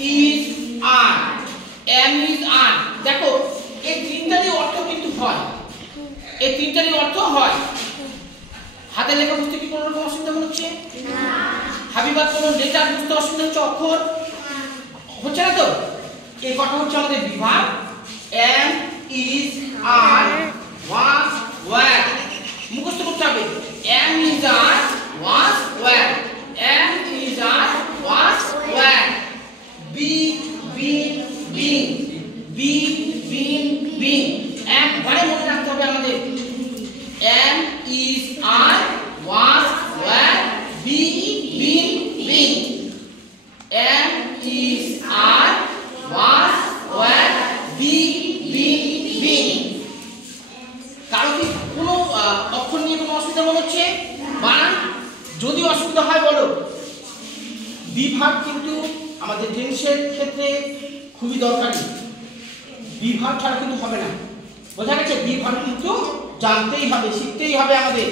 is are, am is are। দেখো এই তিনটারই অর্থ কিন্তু হয়, এই তিনটারই অর্থ হয়। হাতে লেখা বুঝতে কি কোনো রকম অসুবিধা হচ্ছে না? হাবিবা কোনো লেটার বুঝতে অসুবিধা হচ্ছে, অক্ষর হচ্ছে না তো? এই কথা হচ্ছে আমাদের বিভাগ। am is are was were মুখস্থ করতে হবে। am is are was were, am is are was were, be been being, be been being। একবারে মনে রাখতে হবে আমাদের। am is are was were, be been being, am is are was were, be been being। কারো কি কোনো অক্ষর নিয়ে কোনো অসুবিধা মনে হচ্ছে? বানান যদি অসুবিধা হয় বলো। বিভাগ কিন্তু আমাদের টেন্সের ক্ষেত্রে খুবই দরকারি, বিভাগ ছাড়া কিন্তু হবে না। বোঝা গেছে? বিভাগ কিন্তু জানতেই হবে, শিখতেই হবে আমাদের।